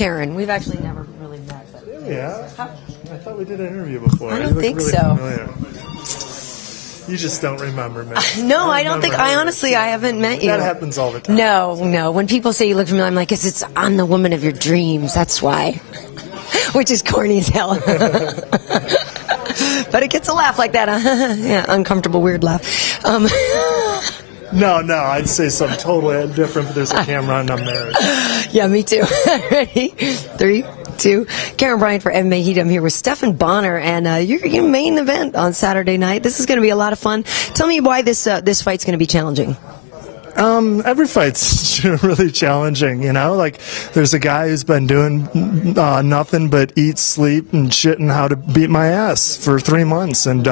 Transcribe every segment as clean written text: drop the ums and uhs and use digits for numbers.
Karyn. We've actually never really met. Yeah? I thought we did an interview before. I don't think really so. Familiar. You just don't remember me. No, I don't think. I honestly, I haven't met you. That happens all the time. No. When people say you look familiar, I'm like, I'm the woman of your dreams. That's why. Which is corny as hell. But it gets a laugh like that. Yeah, uncomfortable, weird laugh. No, I'd say something totally different, but there's a camera and I'm there. Yeah, me too. Ready? 3, 2. Karyn Bryant for MMA H.E.A.T. I'm here with Stephan Bonnar, and you're your main event on Saturday night. This is going to be a lot of fun. Tell me why this fight's going to be challenging. Every fight's really challenging, you know? Like, there's a guy who's been doing nothing but eat, sleep, and shit and how to beat my ass for 3 months. And,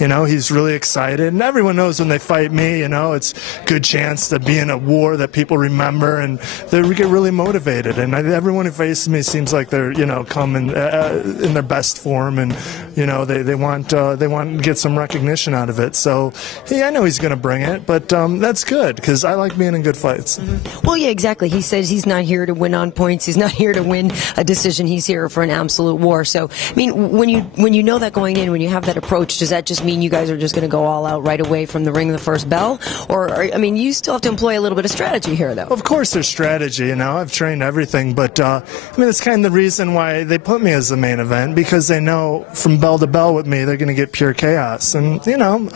you know, he's really excited. And everyone knows when they fight me, you know, it's a good chance to be in a war that people remember, and they get really motivated. And everyone who faces me seems like they're, you know, coming in their best form, and, you know, they want to get some recognition out of it. So, yeah, I know he's going to bring it, but that's good, because I like being in good fights. Mm-hmm. Well, yeah, exactly. He says he's not here to win on points. He's not here to win a decision. He's here for an absolute war. So, I mean, when you know that going in, when you have that approach, does that just mean you guys are just going to go all out right away from the ring of the first bell? Or, I mean, you still have to employ a little bit of strategy here, though. Of course there's strategy, you know. I've trained everything, but, I mean, it's kind of the reason why they put me as the main event, because they know from bell to bell with me, they're going to get pure chaos. And, you know,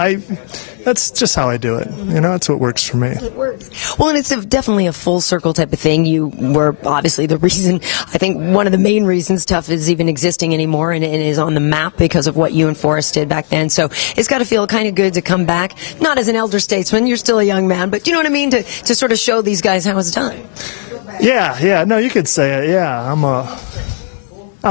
that's just how I do it. You know, it's what works for me. It works. Well, and it's definitely a full circle type of thing. You were obviously the reason, I think one of the main reasons TUF is even existing anymore, and is on the map because of what you and Forrest did back then. So it's got to feel kind of good to come back, not as an elder statesman, you're still a young man, but you know what I mean, to sort of show these guys how it's done. Yeah, no, you could say it. Yeah, I'm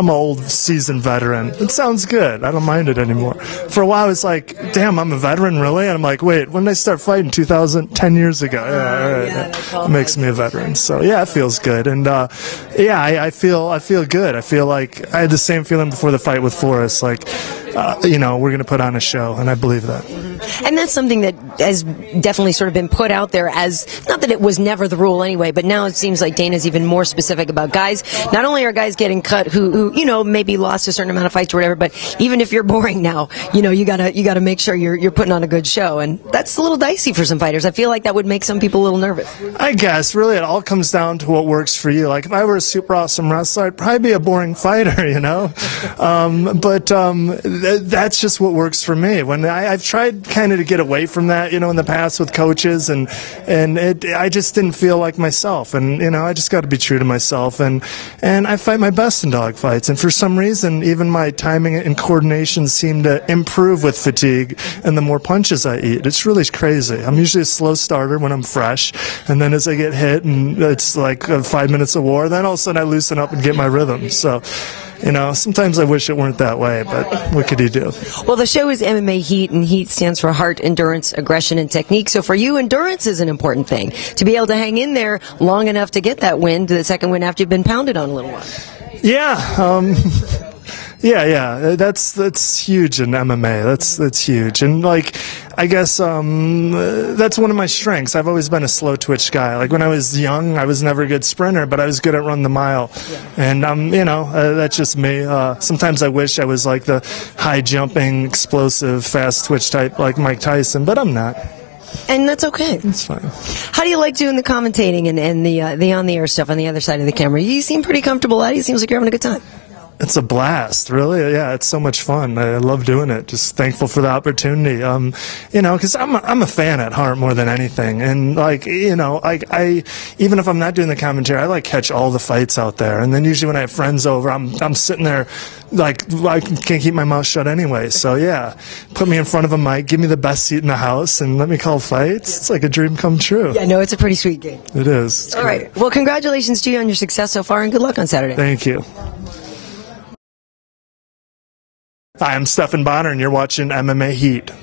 an old, seasoned veteran. It sounds good. I don't mind it anymore. For a while, it's like, damn, I'm a veteran, really? And I'm like, wait, when did I start fighting? 10 years ago. Yeah, it makes me a veteran. So, yeah, it feels good. And, yeah, I feel good. I feel like I had the same feeling before the fight with Forrest. Like, you know, we're going to put on a show, and I believe that. And that's something that has definitely sort of been put out there as, not that it was never the rule anyway, but now it seems like Dana's even more specific about guys. Not only are guys getting cut who you know, maybe lost a certain amount of fights or whatever, but even if you're boring now, you know, you gotta make sure you're putting on a good show. And that's a little dicey for some fighters. I feel like that would make some people a little nervous. I guess, really, it all comes down to what works for you. Like, if I were a super awesome wrestler, I'd probably be a boring fighter, you know? That's just what works for me. When I've tried kind of to get away from that, you know, in the past with coaches, and I just didn't feel like myself. And, you know, I just got to be true to myself. And I fight my best in dog fights. And for some reason, even my timing and coordination seem to improve with fatigue and the more punches I eat. It's really crazy. I'm usually a slow starter when I'm fresh, and then as I get hit and it's like 5 minutes of war, then all of a sudden I loosen up and get my rhythm. So, you know, sometimes I wish it weren't that way, but what could you do? Well, the show is MMA H.E.A.T, and H.E.A.T stands for heart, endurance, aggression, and technique. So for you, endurance is an important thing. To be able to hang in there long enough to get that win, the second win after you've been pounded on a little while. Yeah, yeah, that's huge in MMA. That's huge, and like, I guess that's one of my strengths. I've always been a slow twitch guy. Like, when I was young, I was never a good sprinter, but I was good at run the mile. And you know, that's just me. Sometimes I wish I was like the high jumping, explosive, fast twitch type like Mike Tyson, but I'm not. And that's okay. It's fine. How do you like doing the commentating and the on the air stuff on the other side of the camera? You seem pretty comfortable at it. It seems like you're having a good time. It's a blast, really. Yeah, it's so much fun. I love doing it. Just thankful for the opportunity. You know, because I'm a fan at heart more than anything. And like, you know, I even if I'm not doing the commentary, I like catch all the fights out there. And then usually when I have friends over, I'm sitting there like, I can't keep my mouth shut anyway. So yeah, put me in front of a mic, give me the best seat in the house, and let me call fights. It's like a dream come true. Yeah, no, it's a pretty sweet game. It is. It's all great. right. Well, congratulations to you on your success so far, and good luck on Saturday. Thank you. Hi, I'm Stephan Bonnar, and you're watching MMA H.E.A.T.